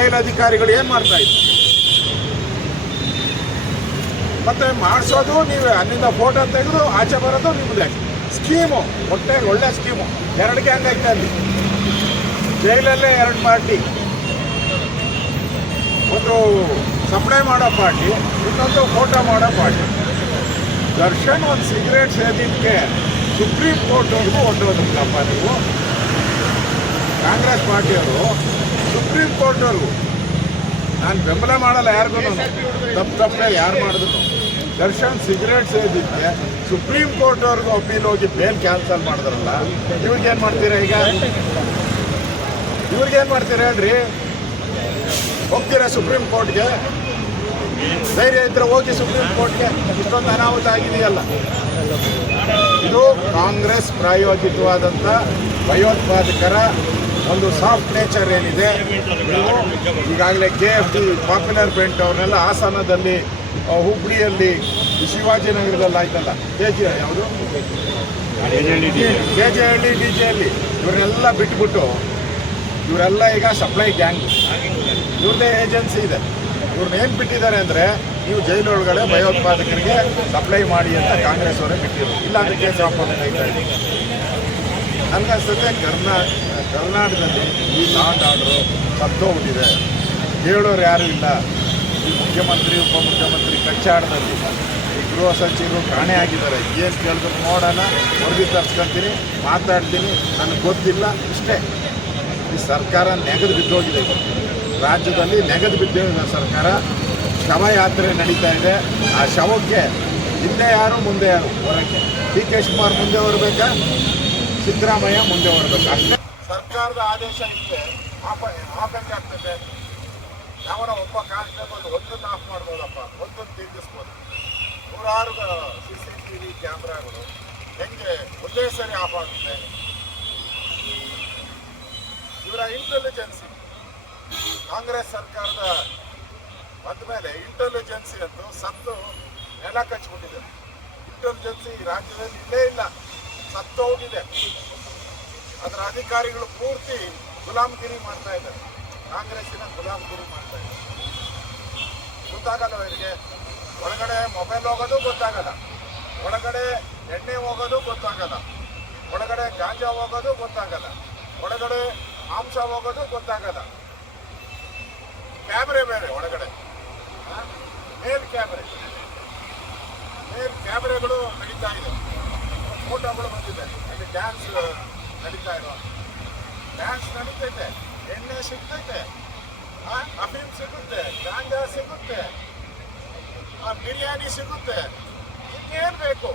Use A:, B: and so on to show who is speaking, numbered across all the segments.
A: Jail ಅಧಿಕಾರಿಗಳು ಏನು ಮಾಡ್ತಾ ಇದ್ರು? ಮತ್ತೆ ಮಾಡಿಸೋದು ನೀವೇ ಅಲ್ಲಿಂದ ಫೋಟೋ ತೆಗೆದು ಆಚೆ ಬರೋದು ನಿಮ್ಮದೇ ಸ್ಕೀಮು ಒಟ್ಟೆ ಒಳ್ಳೆ ಸ್ಕೀಮು ಎರಡು ಗ್ಯಾಂಗ್ ಐತೆ ಅಲ್ಲಿ. ಜೈಲಲ್ಲೇ ಎರಡು ಪಾರ್ಟಿ ಒಂದು ಸಪ್ಲೈ ಮಾಡೋ ಪಾರ್ಟಿ ಇನ್ನೊಂದು ಫೋಟೋ ಮಾಡೋ ಪಾರ್ಟಿ ದರ್ಶನ್ ಒಂದು ಸಿಗರೇಟ್ ಸೇದಿದ್ದಕ್ಕೆ ಸುಪ್ರೀಂ ಕೋರ್ಟ್ವರೆಗೂ ಹೊಂಟೋದಕ್ಕಪ್ಪ ನೀವು. ಕಾಂಗ್ರೆಸ್ ಪಾರ್ಟಿಯವರು ಸುಪ್ರೀಂ ಕೋರ್ಟ್ವರೆಗೂ ನಾನು ಬೆಂಬಲ ಮಾಡಲ್ಲ ಯಾರಿಗೂ ತಪ್ಪು ತಪ್ಪೆ ಯಾರು ಮಾಡಿದ್ರು. ದರ್ಶನ್ ಸಿಗರೇಟ್ ಸೇದಿದ್ದೆ. ಸುಪ್ರೀಂ ಕೋರ್ಟ್ವರೆಗೂ ಅಪೀಲ್ ಹೋಗಿ ಬೇಲ್ ಕ್ಯಾನ್ಸಲ್ ಮಾಡಿದ್ರಲ್ಲ ಇವ್ರಿಗೇನು ಮಾಡ್ತೀರಾ ಈಗ? ಇವ್ರಿಗೇನು ಮಾಡ್ತೀರಾ ಹೇಳ್ರಿ? ಹೋಗ್ತೀರಾ ಸುಪ್ರೀಂ ಕೋರ್ಟ್ಗೆ? ಧೈರ್ಯ ಇದ್ರೆ ಹೋಗಿ ಸುಪ್ರೀಂ ಕೋರ್ಟ್ಗೆ. ಇಷ್ಟೊಂದು ಅನಾಹುತ ಆಗಿದೆಯಲ್ಲ. ಇದು ಕಾಂಗ್ರೆಸ್ ಪ್ರಾಯೋಜಿತವಾದಂಥ ಭಯೋತ್ಪಾದಕರ ಒಂದು ಸಾಫ್ಟ್ ನೇಚರ್ ಏನಿದೆ. ಈಗಾಗಲೇ ಕೆ ಎಫ್ ಡಿ ಪಾಪ್ಯುಲರ್ ಬೆಂಟ್ ಅವ್ರನ್ನೆಲ್ಲ ಹಾಸನದಲ್ಲಿ ಹುಬ್ಬಳ್ಳಿಯಲ್ಲಿ ಶಿವಾಜಿನಗರದಲ್ಲಿ ಆಯ್ತಲ್ಲ. ಕೆ ಜಿ ಯಾವುದು? K J Halli D J Halli ಇವ್ರನ್ನೆಲ್ಲ ಬಿಟ್ಬಿಟ್ಟು ಇವರೆಲ್ಲ ಈಗ ಸಪ್ಲೈ ಗ್ಯಾಂಗ್ ಇವ್ರದೇ ಏಜೆನ್ಸಿ ಇದೆ. ಇವ್ರನ್ನ ಏನು ಬಿಟ್ಟಿದ್ದಾರೆ ಅಂದರೆ ನೀವು ಜೈಲೊಳಗಡೆ ಭಯೋತ್ಪಾದಕರಿಗೆ ಸಪ್ಲೈ ಮಾಡಿ ಅಂತ ಕಾಂಗ್ರೆಸ್ ಅವರೇ ಬಿಟ್ಟಿರೋದು ಇಲ್ಲ ಅದಕ್ಕೆ ಕೇಸ್ ಇದ್ರು ನನಗನ್ಸುತ್ತೆ ಕರ್ನಾ ಕರ್ನಾಟಕದಲ್ಲಿ ಈ ಲಾಂಡ್ ಆರ್ಡ್ರು ಸತ್ತೋಗ್ಬಿಟ್ಟಿದೆ. ಹೇಳೋರು ಯಾರೂ ಇಲ್ಲ. ಈ ಮುಖ್ಯಮಂತ್ರಿ, ಉಪಮುಖ್ಯಮಂತ್ರಿ ಕಚ್ಚಾಡದಲ್ಲಿ ಈ ಗೃಹ ಸಚಿವರು ಕಾಣೆ ಆಗಿದ್ದಾರೆ. ಏನು ಕೇಳಿದ್ರು ನೋಡೋಣ. ವರದಿ ತರ್ಸ್ಕೊಂತೀನಿ, ಮಾತಾಡ್ತೀನಿ. ನನಗೆ ಗೊತ್ತಿಲ್ಲ. ಇಷ್ಟೇ. ಈ ಸರ್ಕಾರ ನೆಗೆದು ಬಿದ್ದೋಗಿದೆ. ರಾಜ್ಯದಲ್ಲಿ ನೆಗೆದು ಬಿದ್ದಿದೆ ಸರ್ಕಾರ. ಶವಯಾತ್ರೆ ನಡೀತಾ ಇದೆ. ಆ ಶವಕ್ಕೆ ಹಿಂದೆ ಯಾರು, ಮುಂದೆ ಯಾರು? ಹೊರಕ್ಕೆ. ಡಿ ಕೆ ಶಿವಕುಮಾರ್ ಮುಂದೆ ಬರಬೇಕಾ ಸಿದ್ದರಾಮಯ್ಯ ಮುಂದೆ ಬರಬೇಕು ಸರ್ಕಾರದ ಆದೇಶ ಇದ್ರೆ ಆಪ ಆಗ್ತದೆ ಯಾವನ ಒಬ್ಬ ಕಾನ್ಸ್ಟೇಬಲ್ ಒಂದನ್ನು ಆಫ್ ಮಾಡ್ಬೋದಪ್ಪ ಒಂದನ್ನು ತಿರುಗಿಸ್ಬೋದು ನೂರಾರು ಸಿ ಸಿ ಟಿ ವಿ ಕ್ಯಾಮ್ರಾಗಳು ಹೆಂಗೆ ಒಂದೇ ಸರಿ ಆಫ್ ಆಗುತ್ತೆ ಇವರ ಇಂಟೆಲಿಜೆನ್ಸಿ ಕಾಂಗ್ರೆಸ್ ಸರ್ಕಾರದ ಬಂದ ಮೇಲೆ ಇಂಟೆಲಿಜೆನ್ಸಿ ಅಂತ ಸತ್ತು ನೆಲ ಕಚ್ಚಿಬಿಟ್ಟಿದೆ. ಇಂಟೆಲಿಜೆನ್ಸಿ ರಾಜ್ಯದಲ್ಲಿ ಇಲ್ಲೇ ಇಲ್ಲ. ಸತ್ತು ಹೋಗಿದೆ ಅಧಿಕಾರಿಗಳು ಪೂರ್ತಿ ಗುಲಾಮಗಿರಿ ಮಾಡ್ತಾ ಇದ್ದಾರೆ. ಕಾಂಗ್ರೆಸ್ಸಿನ ಗುಲಾಮಗಿರಿ ಮಾಡ್ತಾ ಇದ್ದಾರೆ. ಗೊತ್ತಾಗಲ್ಲ ಅವರಿಗೆ. ಒಳಗಡೆ ಮೊಬೈಲ್ ಹೋಗೋದು ಗೊತ್ತಾಗಲ್ಲ. ಒಳಗಡೆ ಎಣ್ಣೆ ಹೋಗೋದು ಗೊತ್ತಾಗಲ್ಲ. ಒಳಗಡೆ ಗಾಂಜಾ ಹೋಗೋದು ಗೊತ್ತಾಗಲ್ಲ. ಒಳಗಡೆ ಮಾಂಸ ಹೋಗೋದು ಗೊತ್ತಾಗಲ್ಲ. ಕ್ಯಾಮ್ರೆ ಬೇರೆ ಒಳಗಡೆ? ಮೇಲ್ ಕ್ಯಾಮ್ರೆ. ಮೇಲ್ ಕ್ಯಾಮ್ರೆಗಳು ನಡೀತಾ ಇದೆ. ಫೋಟೋಗಳು ಬಂದಿದೆ. ಅಲ್ಲಿ ಡ್ಯಾನ್ಸ್ ನಡೀತಾ ಇರೋ ಡ್ಯಾನ್ಸ್ ನಡೀತೈತೆ ಎಣ್ಣೆ ಸಿಗ್ತೈತೆ ಆ, ಅಫೀಮ್ ಸಿಗುತ್ತೆ ಗಾಂಜಾ ಸಿಗುತ್ತೆ ಆ ಬಿರಿಯಾನಿ ಸಿಗುತ್ತೆ ಇನ್ನೇನು ಬೇಕು?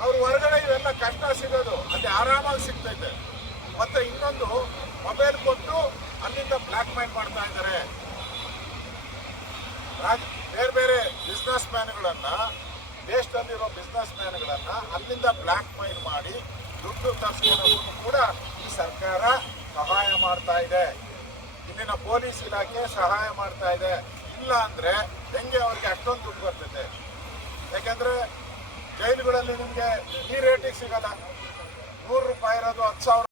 A: ಅವ್ರ ಹೊರಗಡೆ ಇವೆಲ್ಲ ಕಷ್ಟ ಸಿಗೋದು ಅಲ್ಲಿ ಆರಾಮಾಗಿ ಸಿಗ್ತೈತೆ. ಮತ್ತೆ ಇನ್ನೊಂದು ಮೊಬೈಲ್ ಕೊಟ್ಟು ಅಲ್ಲಿಂದ ಬ್ಲ್ಯಾಕ್ ಮೈಲ್ ಮಾಡ್ತಾ ಇದ್ದಾರೆ. ಬೇರೆ ಬೇರೆ ಬಿಸ್ನೆಸ್ ಮ್ಯಾನ್ಗಳನ್ನ ದೇಶದಲ್ಲಿರೋ ಬಿಸ್ನೆಸ್ ಮ್ಯಾನ್ಗಳನ್ನ ಅಲ್ಲಿಂದ ಬ್ಲ್ಯಾಕ್ ಮೈಲ್ ಮಾಡಿ ದುಡ್ಡು ತರಿಸ್ಕೊಳ್ಳೋದಕ್ಕೂ ಕೂಡ ಈ ಸರ್ಕಾರ ಸಹಾಯ ಮಾಡ್ತಾ ಇದೆ. ಇಲ್ಲಿನ ಪೊಲೀಸ್ ಇಲಾಖೆ ಸಹಾಯ ಮಾಡ್ತಾ ಇದೆ. ಇಲ್ಲ ಅಂದ್ರೆ ಹೆಂಗೆ ಅವ್ರಿಗೆ ಅಷ್ಟೊಂದು ದುಡ್ಡು ಬರ್ತೈತೆ ಯಾಕಂದ್ರೆ ಜೈಲುಗಳಲ್ಲಿ ನಿಮಗೆ ಈ ರೇಟಿಗೆ ಸಿಗಲ್ಲ. ನೂರು ರೂಪಾಯಿ ಇರೋದು ಹತ್ತು ಸಾವಿರ